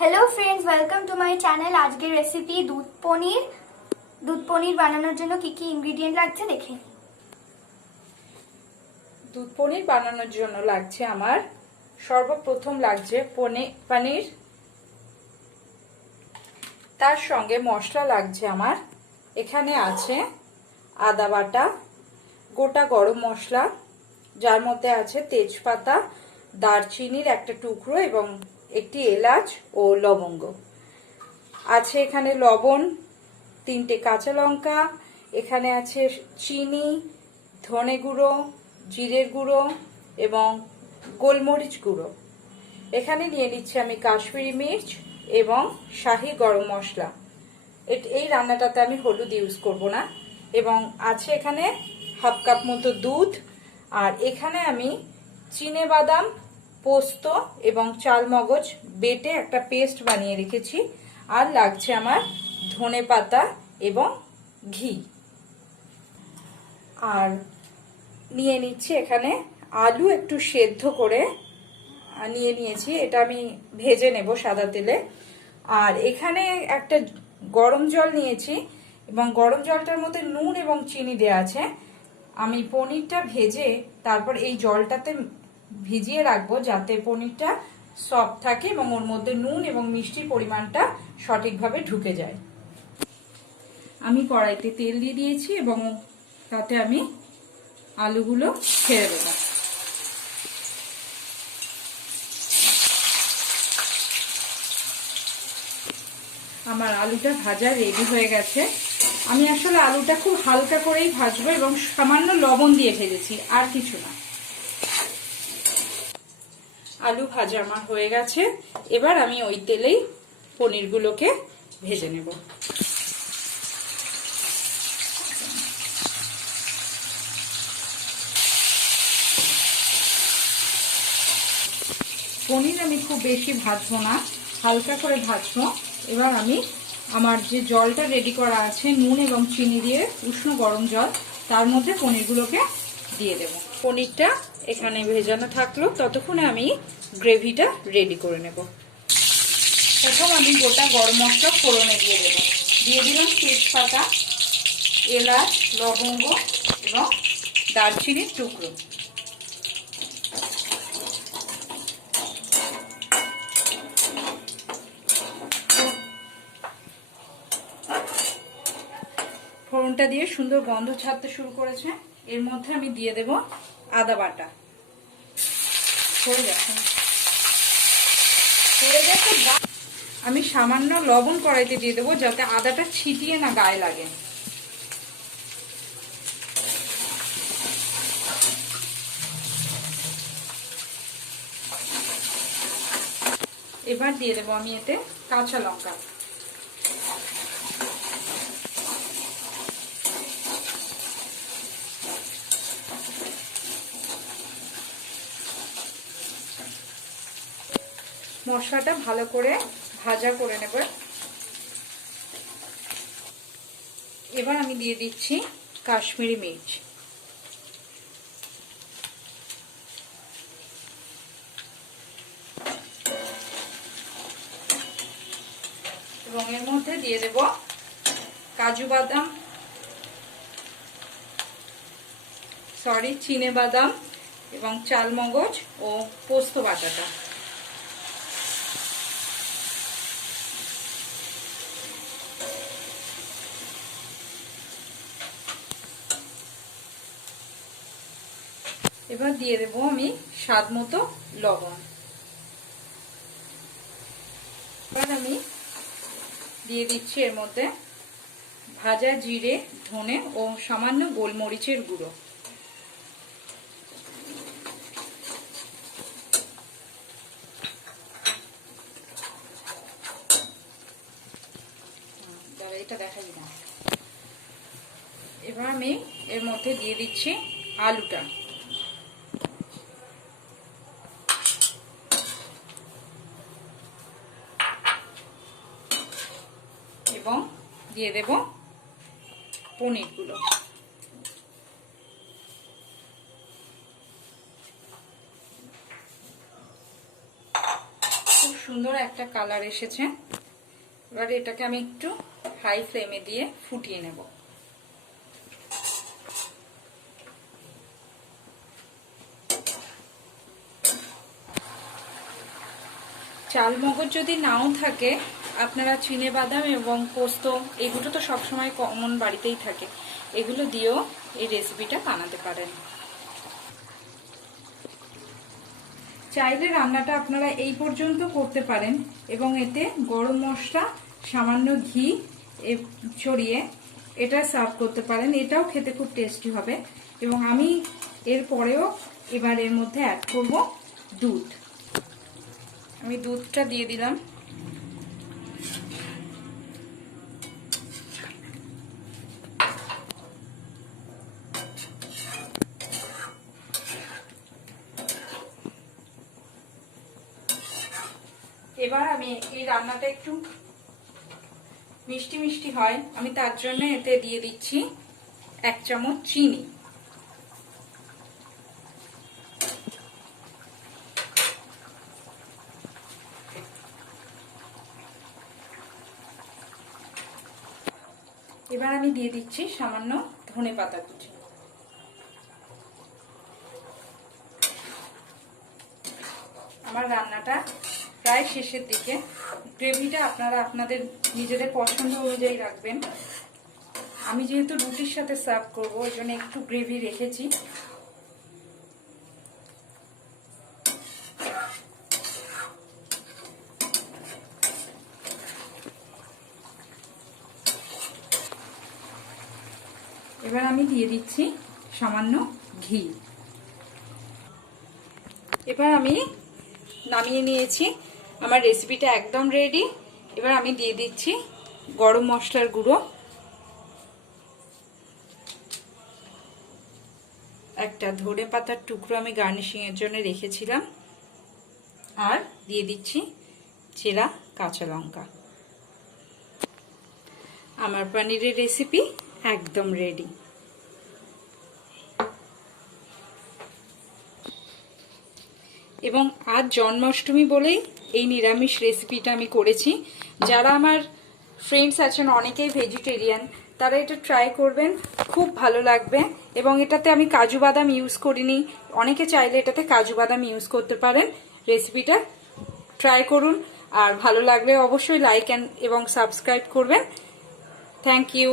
Hello friends, welcome to my channel. आज के recipe दूध पनीर বানানোর জন্য কি কি ইনগ্রেডিয়েন্ট লাগছে দেখে নিই। দুধ পনির বানানোর জন্য লাগছে আমার সর্বপ্রথম লাগছে পনির, তার সঙ্গে মশলা লাগছে আমার। এখানে আছে আদা বাটা, গোটা গরম মশলা, যার মধ্যে আছে তেজপাতা, দারচিনির একটা টুকরো এবং একটি এলাচ ও লবঙ্গ আছে। এখানে লবণ, 3টে কাঁচা লঙ্কা, এখানে আছে চিনি, ধনে গুঁড়ো, জিরের গুঁড়ো এবং গোলমরিচ গুঁড়ো। এখানে নিয়ে নিচ্ছি আমি কাশ্মীরি মির্চ এবং শাহি গরম মশলা। এই রান্নাটাতে আমি হলুদ ইউজ করব না। এবং আছে এখানে হাফ কাপ মতো দুধ, আর এখানে আমি চিনেবাদাম, পোস্ত এবং চালমগজ বেটে একটা পেস্ট বানিয়ে রেখেছি। আর লাগছে আমার ধনে পাতা এবং ঘি। আর নিয়ে নিচ্ছি এখানে আলু একটু সেদ্ধ করে নিয়ে নিয়েছি, এটা আমি ভেজে নেব সাদা তেলে। আর এখানে একটা গরম জল নিয়েছি এবং গরম জলটার মধ্যে নুন এবং চিনি দেওয়া আছে। আমি পনিরটা ভেজে তারপর এই জলটাতে ভিজিয়ে রাখবো, যাতে পনিরটা সফট থাকে এবং ওর মধ্যে নুন এবং মিষ্টির পরিমাণটা সঠিকভাবে ঢুকে যায়। আমি কড়াইতে তেল দিয়ে দিয়েছি এবং তাতে আমি আলুগুলো ছেড়ে দেব। আমার আলুটা ভাজা রেডি হয়ে গেছে। আমি আসলে আলুটা খুব হালকা করেই ভাজবো এবং সামান্য লবণ দিয়ে ভেজেছি, আর কিছু না। আলু ভাজা আমার হয়ে গেছে। এবার আমি ওই তেলেই পনিরগুলোকে ভেজে নেব। পনির আমি খুব বেশি ভাজবো না, হালকা করে ভাজবো। এবার আমি আমার যে জলটা রেডি করা আছে নুন এবং চিনি দিয়ে উষ্ণ গরম জল, তার মধ্যে পনিরগুলোকে দিয়ে দেব। পনিরটা এখানে ভেজানো থাকলো, ততক্ষণে আমি গ্রেভিটা রেডি করে নেব। প্রথম আমি গোটা গরম মশলা ফোড়নে দিয়ে দেব। দিয়ে দিলাম তেজপাতা, এলাচ, লবঙ্গ এবং দারচিনির টুকরো। ফোড়নটা দিয়ে সুন্দর গন্ধ ছাড়তে শুরু করেছে। এর মধ্যে আমি দিয়ে দেব আদা বাটা। আমি সামান্য লবণ কড়াইতে দিয়ে দেবো, যাতে আদাটা ছিটিয়ে না গায়ে লাগে। এবার দিয়ে দেবো আমি এতে কাঁচা লঙ্কা। মশলাটা ভালো করে ভাজা করে নেব। এবার আমি দিয়ে দিচ্ছি কাশ্মীরি মির্চ। এবং এর মধ্যে দিয়ে দেব কাজু বাদাম, চিনেবাদাম এবং চালমগজ ও পোস্ত বাটাটা। এবার দিয়ে দেবো আমি স্বাদ মতো লবণ। এবার আমি দিয়ে দিচ্ছি এর মধ্যে ভাজা জিরে, ধনে ও সামান্য গোলমরিচের গুঁড়ো। এটা দেখাই না। এবার আমি এর মধ্যে দিয়ে দিচ্ছি আলুটা। এবং দিয়ে দেব পনিরগুলো। খুব সুন্দর একটা কালার এসেছে। এবার এটাকে আমি একটু হাই ফ্লেমে দিয়ে ফুটিয়ে নেব। চাল মগজ যদি নাও থাকে, আপনারা চিনেবাদাম এবং পোস্ত, এগুলো তো সবসময় কমন বাড়িতেই থাকে, এগুলো দিয়েও এই রেসিপিটা বানাতে পারেন। চাইলে রান্নাটা আপনারা এই পর্যন্ত করতে পারেন এবং এতে গরম মশলা, সামান্য ঘি ছড়িয়ে এটা সার্ভ করতে পারেন। এটাও খেতে খুব টেস্টি হবে। এবং আমি এর পরেও এবার এর মধ্যে অ্যাড করব দুধ। আমি দুধটা দিয়ে দিলাম। এবার আমি এই রান্নাটা একটু মিষ্টি মিষ্টি হয়, আমি তার জন্য এতে দিয়ে দিচ্ছি 1 চামচ চিনি। এবার আমি দিয়ে দিচ্ছি সামান্য ধনেপাতা কুচি। আমার রান্নাটা প্রায় শেষের দিকে। গ্রেভিটা আপনারা আপনাদের নিজেদের পছন্দ অনুযায়ী রাখবেন। আমি যেহেতু রুটির সাথে সার্ভ করব, ওই জন্য একটু গ্রেভি রেখেছি। এবার আমি দিয়ে দিচ্ছি সামান্য ঘি। এবার আমি নামিয়ে নিয়েছি। আমার রেসিপিটা একদম রেডি। এবার আমি দিয়ে দিচ্ছি গরম মশলার গুঁড়ো, একটা ধনেপাতার টুকরো আমি গার্নিশিং এর জন্য রেখেছিলাম, আর দিয়ে দিচ্ছি চেরা কাঁচা লঙ্কা। আমার পনিরের রেসিপি একদম রেডি। এবং আজ জন্মাষ্টমী বলেই এই নিরামিষ রেসিপিটা আমি করেছি। যারা আমার ফ্রেন্ডস আছেন অনেকেই ভেজিটেরিয়ান, তারা এটা ট্রাই করবেন, খুব ভালো লাগবে। এবং এটাতে আমি কাজু বাদাম ইউজ করিনি, অনেকে চাইলে এটাতে কাজু বাদাম ইউজ করতে পারেন। রেসিপিটা ট্রাই করুন, আর ভালো লাগলে অবশ্যই লাইক এবং সাবস্ক্রাইব করবেন। Thank you.